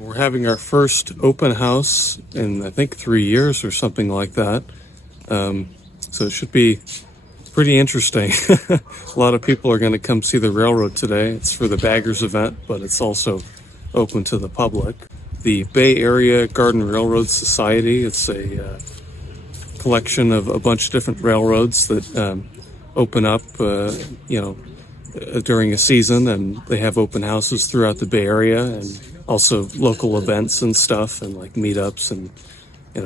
We're having our first open house in, I think, 3 years or something like that. So it should be pretty interesting. A lot of people are going to come see the railroad today. It's for the BAGRS event, but it's also open to the public. The Bay Area Garden Railroad Society, it's a collection of a bunch of different railroads that open up, during a season, and they have open houses throughout the Bay Area and also local events and stuff, and like meetups and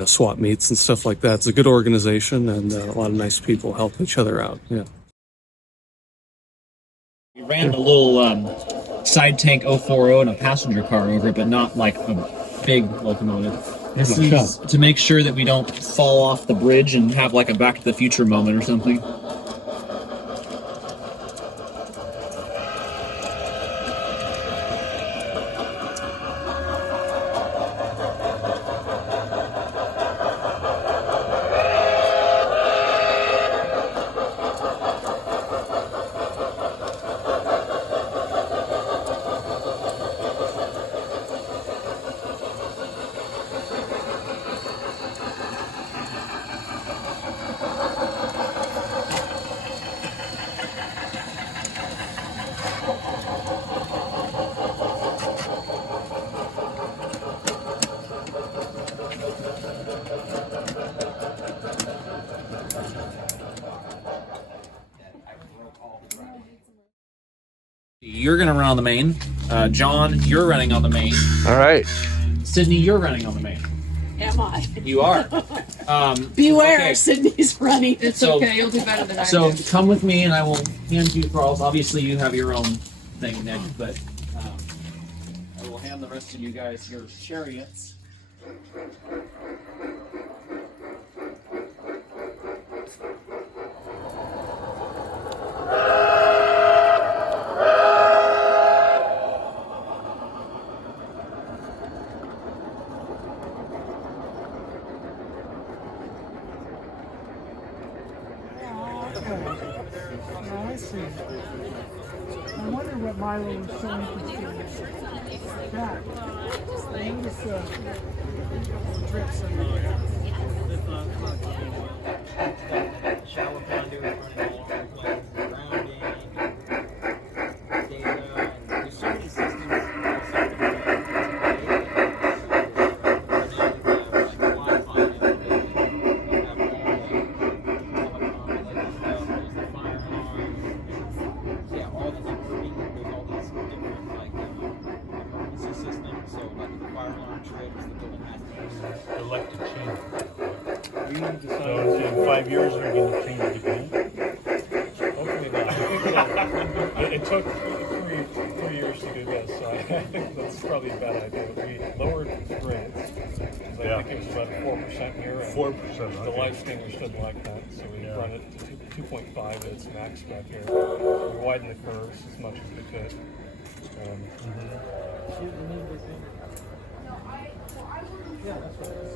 swap meets and stuff like that. It's a good organization, and a lot of nice people help each other out. Yeah. We ran the little side tank 040 and a passenger car over it, but not like a big locomotive. This is to make sure that we don't fall off the bridge and have like a Back to the Future moment or something. You're going to run on the main. John, you're running on the main. All right. Sydney, you're running on the main. Am I? You are. Beware, okay. Sydney's running. It's okay, you'll do better than I So do. come with me and I will hand you thralls. Obviously you have your own thing, Nick, but I will hand the rest of you guys your chariots. I see. I wonder what Milo was showing to that. I noticed drips in the shallow conduit running along the planes, grounding, data, and there's so many systems. Elected change. So in 5 years we're going to change it again? Hopefully not. It took three years to do this, so I think that's probably a bad idea. We lowered the grades. I think it was about 4% here. 4%. The lifesavers didn't like that, so we brought it to 2.5 at its max back here. We widened the curves as much as we could. Yeah, that's what it is.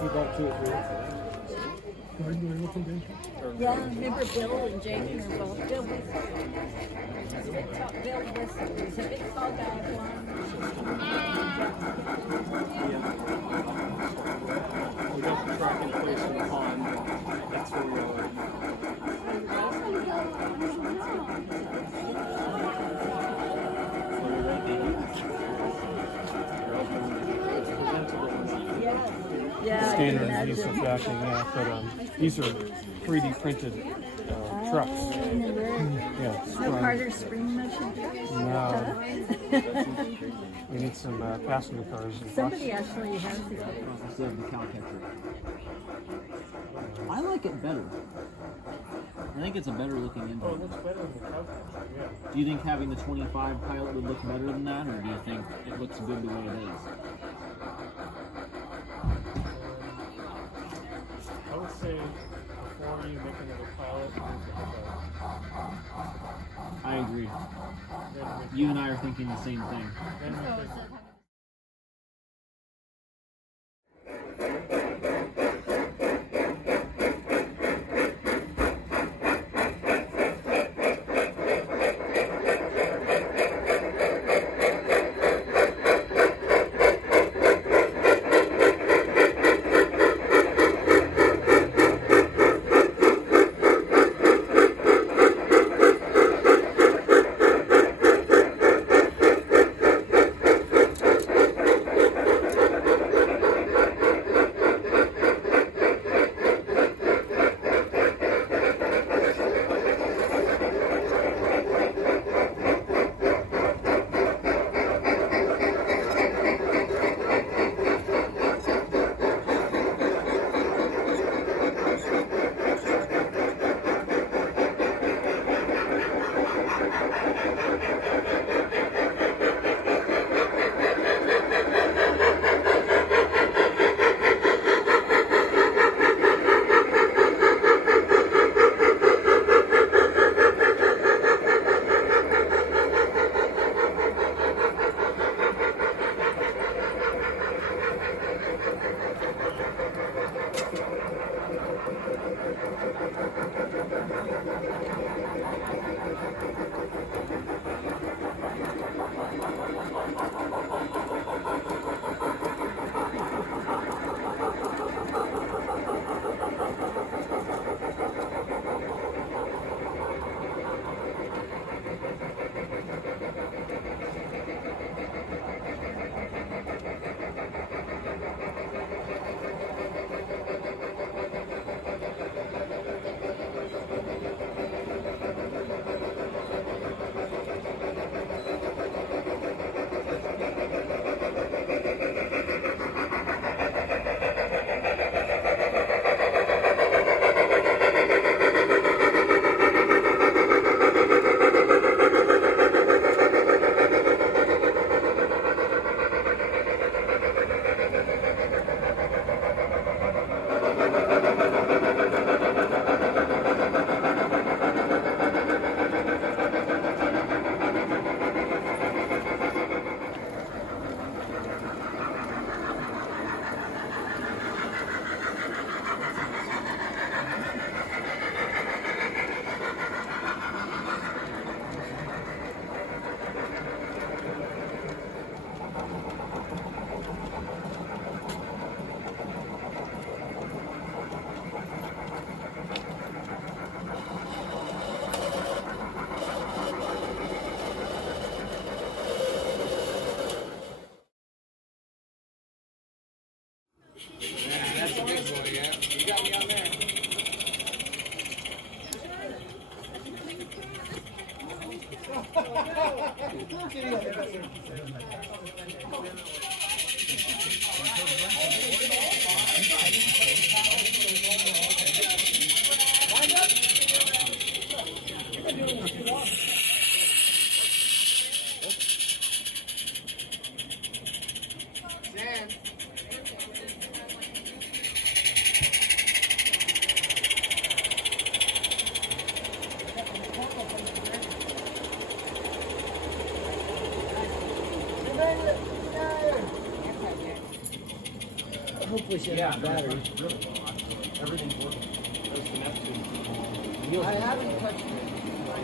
He bought 2 or 3. Yeah, remember Bill and Jamie were both. Bill was a big tall guy. We got the track in place in the pond. That's where we are. Yeah, standard use of backing, yeah, but these are 3D printed trucks. Yeah, no Carter spring motion. No. We need some passenger cars and Somebody actually has the Instead of the cow catcher. I like it better. I think it's a better looking engine. Oh, it looks better than the cow catcher, yeah. Do you think having the 25 pilot would look better than that, or do you think it looks good the way it is? I would say before you make another pilot, I agree. You and I are thinking the same thing. Hopefully she has a battery. Everything's working. There's the Neptune. I haven't touched it. I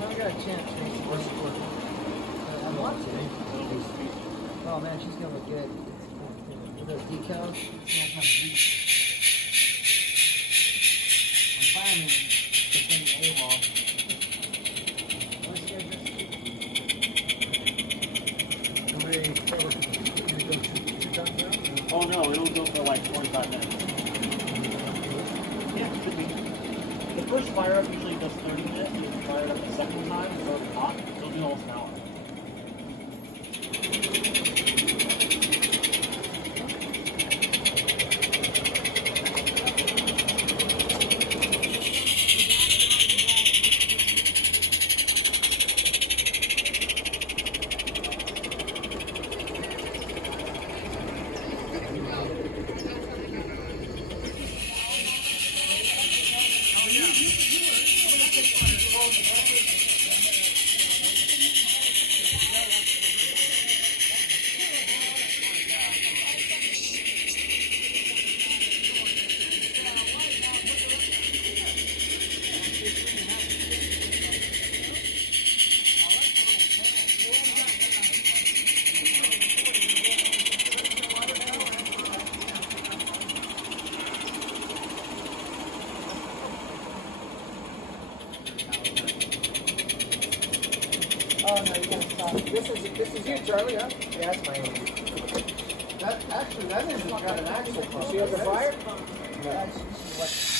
haven't got a chance. I want to. Oh man, she's gonna look good. With those decals. I'm fireman. Just in the AWOL. Oh no, it'll go for like 45 minutes. Yeah, it should be. The first fire up usually does 30 minutes. You can fire it up the second time, it's already hot. It'll do almost an hour. Oh no, you gotta stop. This is you, Charlie, huh? Yeah, that's my own. That actually, that engine's got an axle. She has a fire? No. That's what.